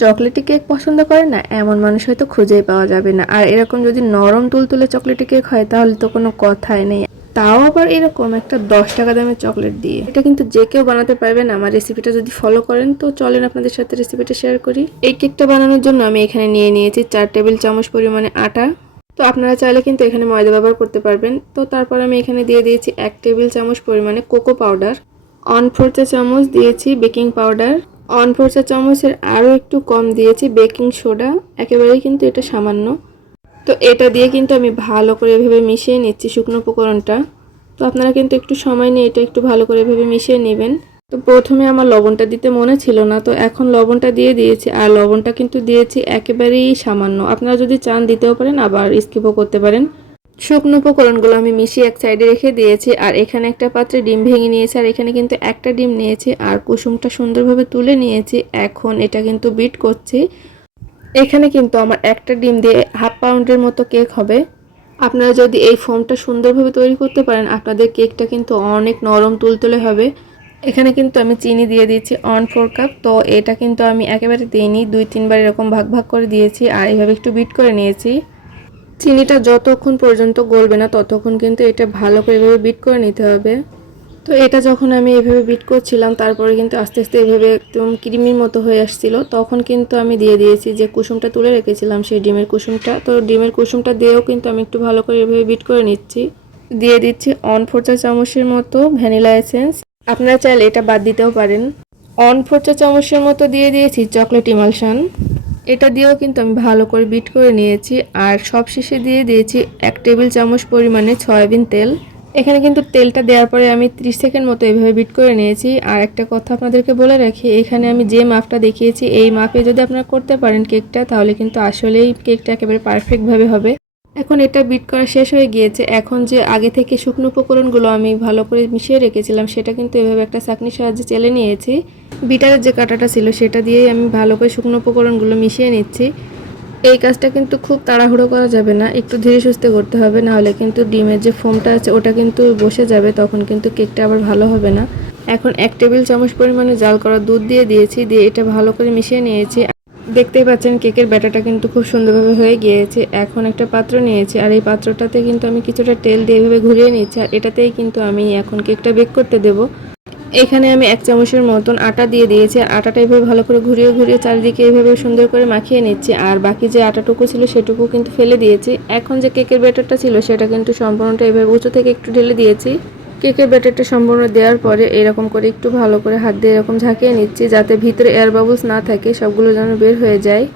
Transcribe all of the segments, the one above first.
Chocolatey cake পছন্দ করে না এমন মানুষ হয়তো খুঁজেই পাওয়া যাবে না। আর এরকম যদি নরম তুলতুলে চকলেটি কেক হয় তাহলে তো কোনো কথাই নেই, তাও আবার এরকম একটা 10 টাকা দামের চকলেট দিয়ে। এটা কিন্তু যে কেউ বানাতে পারবেন। আমার রেসিপিটা যদি ফলো করেন তো চলেন আপনাদের সাথে রেসিপিটা শেয়ার করি। এই কেকটা বানানোর জন্য আমি এখানে নিয়ে নিয়েছি 4 টেবিল চামচ পরিমাণে আটা। তো আপনারা চাইলে কিন্তু এখানে ময়দা ব্যবহার করতে পারবেন। তো তারপর আমি এখানে দিয়ে দিয়েছি 1 টেবিল চামচ পরিমাণে কোকো পাউডার, 1/4 চা চামচ দিয়েছি বেকিং পাউডার, 1/4 চা চামচের আরও একটু কম দিয়েছি বেকিং সোডা, একেবারেই কিন্তু এটা সামান্য। তো এটা দিয়ে কিন্তু আমি ভালো করে এভাবে মিশিয়ে নিচ্ছি শুকনো উপকরণটা। তো আপনারা কিন্তু একটু সময় নিয়ে এটা একটু ভালো করে এভাবে মিশিয়ে নেবেন। তো প্রথমে আমার লবণটা দিতে মনে ছিল না, তো এখন লবণটা দিয়ে দিয়েছি। আর লবণটা কিন্তু দিয়েছি একেবারেই সামান্য, আপনারা যদি চান দিতেও পারেন আবার স্কিপও করতে পারেন। শুকনো উপকরণগুলো আমি মিশিয়ে এক সাইডে রেখে দিয়েছি। আর এখানে একটা পাত্রে ডিম ভেঙে নিয়েছি, আর এখানে কিন্তু একটা ডিম নিয়েছি আর কুসুমটা সুন্দরভাবে তুলে নিয়েছি। এখন এটা কিন্তু বিট করছি। এখানে কিন্তু আমার একটা ডিম দিয়ে 1/2 পাউন্ডের মতো কেক হবে। আপনারা যদি এই ফোমটা সুন্দরভাবে তৈরি করতে পারেন আপনাদের কেকটা কিন্তু অনেক নরম তুলতুলে হবে। এখানে কিন্তু আমি চিনি দিয়ে দিয়েছি 1/4 কাপ। তো এটা কিন্তু আমি একেবারে দিইনি, 2-3 বার এরকম ভাগ ভাগ করে দিয়েছি আর এইভাবে একটু বিট করে নিয়েছি। চিনিটা যতক্ষণ পর্যন্ত গলবে না ততক্ষণ কিন্তু এটা ভালো করে এভাবে বিট করে নিতে হবে। তো এটা যখন আমি এভাবে বিট করছিলাম তারপরে কিন্তু আস্তে আস্তে এভাবে একদম ক্রিমির মতো হয়ে আসছিল, তখন কিন্তু আমি দিয়ে দিয়েছি যে কুসুমটা তুলে রেখেছিলাম সেই ডিমের কুসুমটা। তো ডিমের কুসুমটা দিয়েও কিন্তু আমি একটু ভালো করে এভাবে বিট করে নিচ্ছি। দিয়ে দিচ্ছি 1/4 চা চামচের মতো ভ্যানিলা এসেন্স, আপনারা চাইলে এটা বাদ দিতেও পারেন। 1/4 চা চামচের মতো দিয়ে দিয়েছি চকলেট ইমালশন, এটা দিয়েও কিন্তু আমি ভালো করে বিট করে নিয়েছি। আর সবশেষে দিয়ে দিয়েছি 1 টেবিল চামচ পরিমাণে সয়াবিন তেল। এখানে কিন্তু তেলটা দেওয়ার পরে আমি 30 সেকেন্ড মতো এভাবে বিট করে নিয়েছি। আর একটা কথা আপনাদেরকে বলে রাখি, এখানে আমি যে মাপটা দেখিয়েছি এই মাপে যদি আপনারা করতে পারেন কেকটা তাহলে কিন্তু আসলেই কেকটা একেবারে পারফেক্টভাবে হবে। এখন এটা বিট করা শেষ হয়ে গিয়েছে। এখন যে আগে থেকে শুকনো উপকরণগুলো আমি ভালো করে মিশিয়ে রেখেছিলাম সেটা কিন্তু এভাবে একটা ছাঁকনির সাহায্যে চেলে নিয়েছি। বিটারের যে কাঁটাটা ছিল সেটা দিয়েই আমি ভালো করে শুকনো উপকরণগুলো মিশিয়ে নিচ্ছি। এই কাজটা কিন্তু খুব তাড়াহুড়ো করা যাবে না, একটু ধীরে সুস্থে করতে হবে, নাহলে কিন্তু ডিমের যে ফোমটা আছে ওটা কিন্তু বসে যাবে, তখন কিন্তু কেকটা আবার ভালো হবে না। এখন 1 টেবিল চামচ পরিমাণে জাল করা দুধ দিয়ে দিয়েছি, দিয়ে এটা ভালো করে মিশিয়ে নিয়েছি। দেখতেই পাচ্ছেন কেকের ব্যাটারটা কিন্তু খুব সুন্দরভাবে হয়ে গিয়েছে। এখন একটা পাত্র নিয়েছি আর এই পাত্রটাতে কিন্তু আমি কিছুটা তেল দিয়ে এভাবে ঘুরিয়ে নিচ্ছি। আর এটাতেই কিন্তু আমি এখন কেকটা বেক করতে দেবো। এখানে আমি 1 চামচের মতন আটা দিয়ে দিয়েছি আর আটাটা এভাবে ভালো করে ঘুরিয়ে ঘুরিয়ে চারিদিকে এভাবে সুন্দর করে মাখিয়ে নিচ্ছি। আর বাকি যে আটাটুকু ছিল সেটুকু কিন্তু ফেলে দিয়েছি। এখন যে কেকের ব্যাটারটা ছিল সেটা কিন্তু সম্পূর্ণটা এভাবে উঁচু থেকে একটু ঢেলে দিয়েছি। কেকের ব্যাটারটা সম্পূর্ণ দেওয়ার পরে এরকম করে একটু ভালো করে হাত দিয়ে এরকম ঝাঁকিয়ে নিচ্ছি যাতে ভিতরে এয়ার বাবলস না থাকে, সবগুলো যেন বের হয়ে যায়।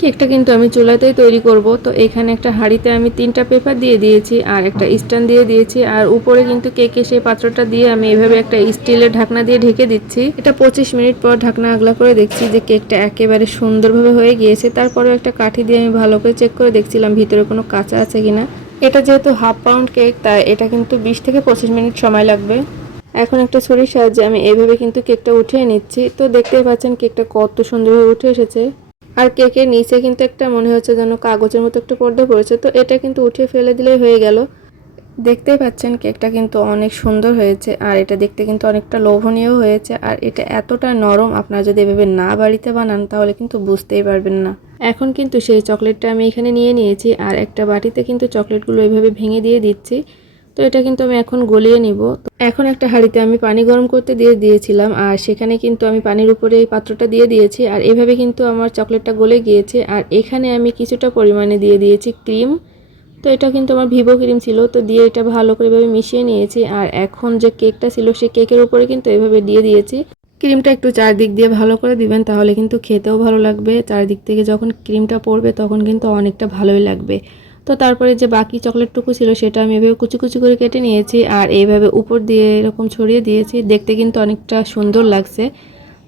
কেকটা কিন্তু আমি চুলাতেই তৈরি করব। তো এখানে একটা হাঁড়িতে আমি 3টা পেপার দিয়ে দিয়েছি আর একটা স্ট্যান্ড দিয়ে দিয়েছি। আর উপরে কিন্তু কেকে সেই পাত্রটা দিয়ে আমি এভাবে একটা স্টিলের ঢাকনা দিয়ে ঢেকে দিচ্ছি। এটা 25 মিনিট পর ঢাকনা আগলা করে দেখছি যে কেকটা একেবারে সুন্দরভাবে হয়ে গিয়েছে। তারপরেও একটা কাঠি দিয়ে আমি ভালো করে চেক করে দেখছিলাম ভিতরে কোনো কাঁচা আছে কিনা। এটা যেহেতু 1/2 পাউন্ড কেক তাই এটা কিন্তু 20 থেকে 25 মিনিট সময় লাগবে। এখন একটা ছুরির সাহায্যে আমি এইভাবে কিন্তু কেকটা উঠিয়ে নিচ্ছি। তো দেখতেই পাচ্ছেন কেকটা কত সুন্দরভাবে উঠে এসেছে। আর কেকের নিচে কিন্তু একটা মনে হচ্ছে যেন কাগজের মতো একটা পর্দা পড়েছে, তো এটা কিন্তু উঠিয়ে ফেলে দিলেই হয়ে গেল। দেখতেই পাচ্ছেন কেকটা কিন্তু অনেক সুন্দর হয়েছে আর এটা দেখতে কিন্তু অনেকটা লোভনীয় হয়েছে। আর এটা এতটা নরম, আপনারা যদি এভাবে না বাড়িতে বানান তাহলে কিন্তু বুঝতেই পারবেন না। এখন কিন্তু সেই চকলেটটা আমি এখানে নিয়ে নিয়েছি আর একটা বাটিতে কিন্তু চকলেটগুলো এভাবে ভেঙে দিয়ে দিচ্ছি। তো এটা কিন্তু আমি এখন গলিয়ে নিব। এখন একটা হাঁড়িতে আমি পানি গরম করতে দিয়ে দিয়েছিলাম আর সেখানে কিন্তু আমি পানির উপরে এই পাত্রটা দিয়ে দিয়েছি আর এভাবে কিন্তু আমার চকলেটটা গলে গিয়েছে। আর এখানে আমি কিছুটা পরিমাণে দিয়ে দিয়েছি ক্রিম। তো এটা কিন্তু আমার ভিভো ক্রিম ছিল, তো দিয়ে এটা ভালো করে এভাবে মিশিয়ে নিয়েছি। আর এখন যে কেকটা ছিল সেই কেকের উপরে কিন্তু এভাবে দিয়ে দিয়েছি। ক্রিমটা একটু চারদিক দিয়ে ভালো করে দিবেন তাহলে কিন্তু খেতেও ভালো লাগবে। চারদিক থেকে যখন ক্রিমটা পড়বে তখন কিন্তু অনেকটা ভালোই লাগবে। তো তারপরে যে বাকি চকলেটটুকু ছিল সেটা আমি এভাবে কুচি কুচি করে কেটে নিয়েছি আর এইভাবে উপর দিয়ে এরকম ছড়িয়ে দিয়েছি। দেখতে কিন্তু অনেকটা সুন্দর লাগছে।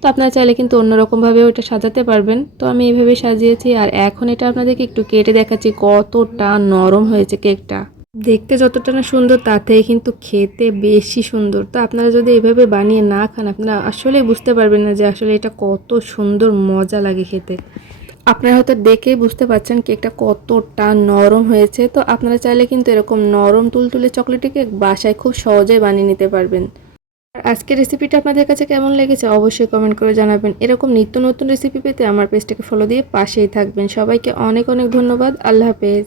তো আপনারা চাইলে কিন্তু অন্যরকমভাবে ওটা সাজাতে পারবেন। তো আমি এইভাবে সাজিয়েছি আর এখন এটা আপনাদেরকে একটু কেটে দেখাচ্ছি কতটা নরম হয়েছে কেকটা। দেখতে যতটা না সুন্দর তার থেকে কিন্তু খেতে বেশি সুন্দর। তো আপনারা যদি এভাবে বানিয়ে না খান আপনারা আসলেই বুঝতে পারবেন না যে আসলে এটা কত সুন্দর মজা লাগে খেতে। আপনারা হয়তো দেখেই বুঝতে পারছেন কেকটা কতটা নরম হয়েছে। তো আপনারা চাইলে কিন্তু এরকম নরম তুলতুলে চকলেটি কেক বাসায় খুব সহজেই বানিয়ে নিতে পারবেন। আর আজকের রেসিপিটা আপনাদের কাছে কেমন লেগেছে অবশ্যই কমেন্ট করে জানাবেন। এরকম নিত্য নতুন রেসিপি পেতে আমার পেজটাকে ফলো দিয়ে পাশেই থাকবেন। সবাইকে অনেক অনেক ধন্যবাদ। আল্লাহ হাফেজ।